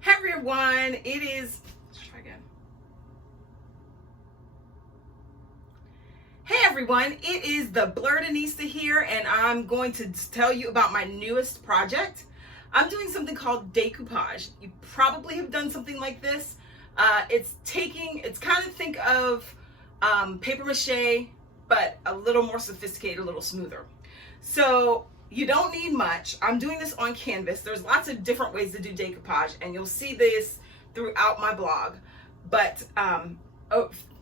Hey everyone, let's try again. Hey everyone, it is the Blurdanista here, and I'm going to tell you about my newest project. I'm doing something called decoupage. You probably have done something like this. It's kind of think of paper mache, but a little more sophisticated, a little smoother. So you don't need much. I'm doing this on canvas. There's lots of different ways to do decoupage, and you'll see this throughout my blog, but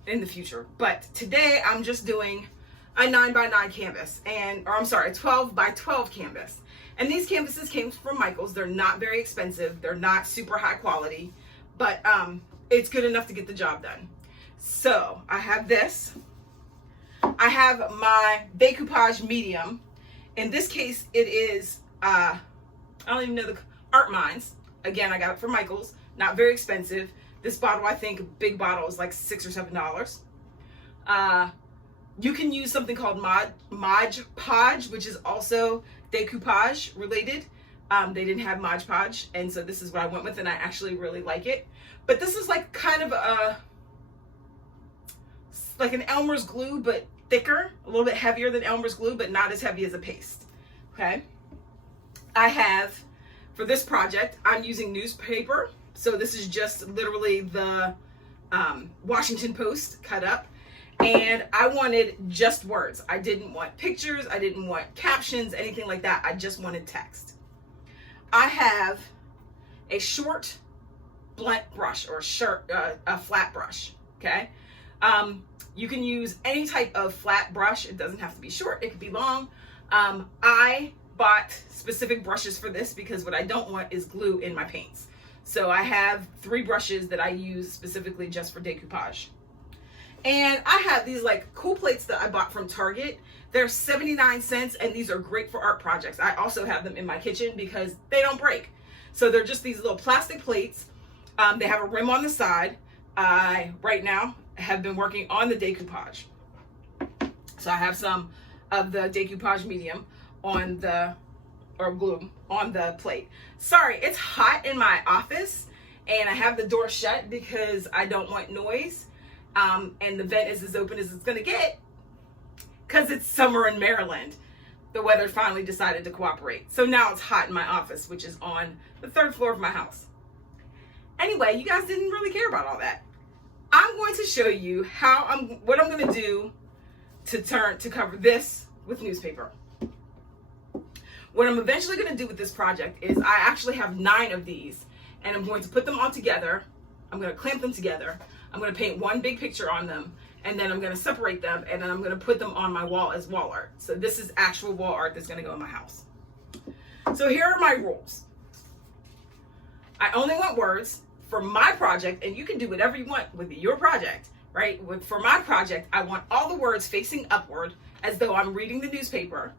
in the future. But today I'm just doing a 9x9 canvas, a 12x12 canvas. And these canvases came from Michael's. They're not very expensive. They're not super high quality, but it's good enough to get the job done. So I have this. I have my decoupage medium. In this case, it is, I don't even know the Art Minds. Again, I got it from Michael's. Not very expensive. This bottle, I think, big bottle is like $6 or $7. You can use something called Mod Podge, which is also decoupage related. They didn't have Mod Podge, and so this is what I went with, and I actually really like it. But this is like kind of like an Elmer's glue, but thicker, a little bit heavier than Elmer's glue, but not as heavy as a paste. Okay. I have, for this project, I'm using newspaper. So this is just literally the Washington Post cut up. And I wanted just words. I didn't want pictures. I didn't want captions, anything like that. I just wanted text. I have a short blunt brush or a flat brush. Okay. You can use any type of flat brush. It doesn't have to be short. It could be long. I bought specific brushes for this because what I don't want is glue in my paints. So I have 3 brushes that I use specifically just for decoupage. And I have these like cool plates that I bought from Target. They're 79 cents, and these are great for art projects. I also have them in my kitchen because they don't break. So they're just these little plastic plates. They have a rim on the side. I, right now, have been working on the decoupage. So I have some of the decoupage medium on the, or glue on the plate. Sorry, it's hot in my office, and I have the door shut because I don't want noise. And the vent is as open as it's gonna get because it's summer in Maryland. The weather finally decided to cooperate. So now it's hot in my office, which is on the 3rd floor of my house. Anyway, you guys didn't really care about all that. I'm going to show you what I'm going to do to cover this with newspaper. What I'm eventually going to do with this project is I actually have 9 of these, and I'm going to put them all together. I'm going to clamp them together. I'm going to paint one big picture on them, and then I'm going to separate them, and then I'm going to put them on my wall as wall art. So this is actual wall art that's going to go in my house. So here are my rules. I only want words for my project, and you can do whatever you want with your project, right? For my project, I want all the words facing upward as though I'm reading the newspaper,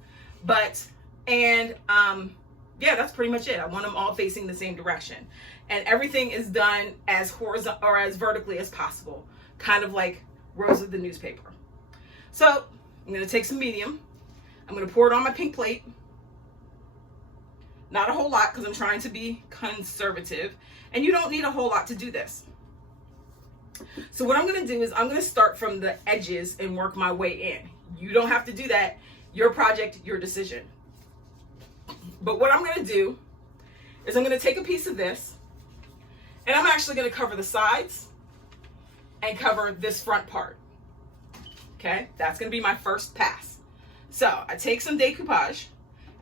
yeah, that's pretty much it. I want them all facing the same direction, and everything is done as horizontal or as vertically as possible, kind of like rows of the newspaper. So I'm going to take some medium. I'm going to pour it on my pink plate. Not a whole lot because I'm trying to be conservative, and you don't need a whole lot to do this. So what I'm going to do is I'm going to start from the edges and work my way in. You don't have to do that. Your project, your decision. But what I'm going to do is I'm going to take a piece of this, and I'm actually going to cover the sides and cover this front part. Okay, that's going to be my first pass. So I take some decoupage,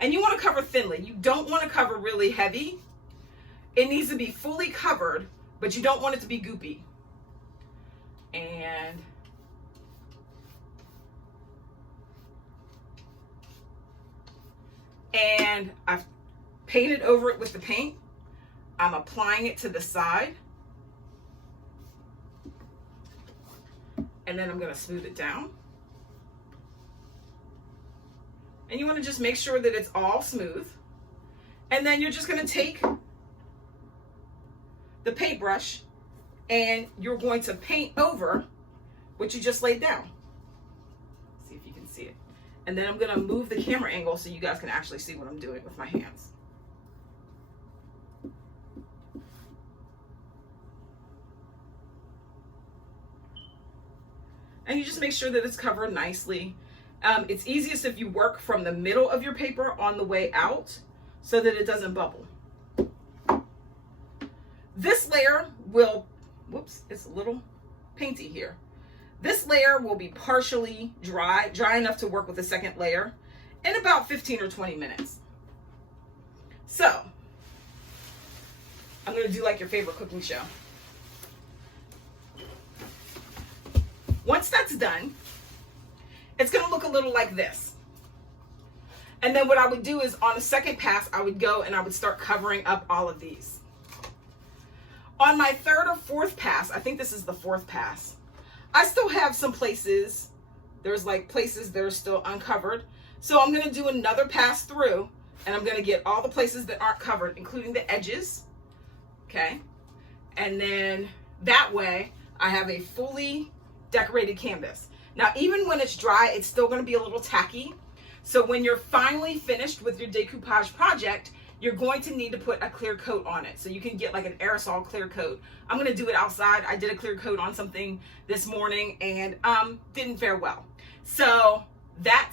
and you want to cover thinly. You don't want to cover really heavy. It needs to be fully covered, but you don't want it to be goopy. And I've painted over it with the paint. I'm applying it to the side. And then I'm going to smooth it down. And you want to just make sure that it's all smooth. And then you're just going to take the paintbrush and you're going to paint over what you just laid down. See if you can see it. And then I'm going to move the camera angle so you guys can actually see what I'm doing with my hands. and you just make sure that it's covered nicely. It's easiest if you work from the middle of your paper on the way out so that it doesn't bubble. This layer will, whoops, it's a little painty here. This layer will be partially dry enough to work with the second layer in about 15 or 20 minutes. So, I'm going to do like your favorite cooking show. Once that's done, it's going to look a little like this. And then what I would do is on the second pass, I would go and I would start covering up all of these. On my third or fourth pass, I think this is the fourth pass, I still have some places, there's like places that are still uncovered. So I'm going to do another pass through and I'm going to get all the places that aren't covered, including the edges. Okay. And then that way I have a fully decorated canvas. Now, even when it's dry, it's still going to be a little tacky. So when you're finally finished with your decoupage project, you're going to need to put a clear coat on it. So you can get like an aerosol clear coat. I'm going to do it outside. I did a clear coat on something this morning and didn't fare well. So that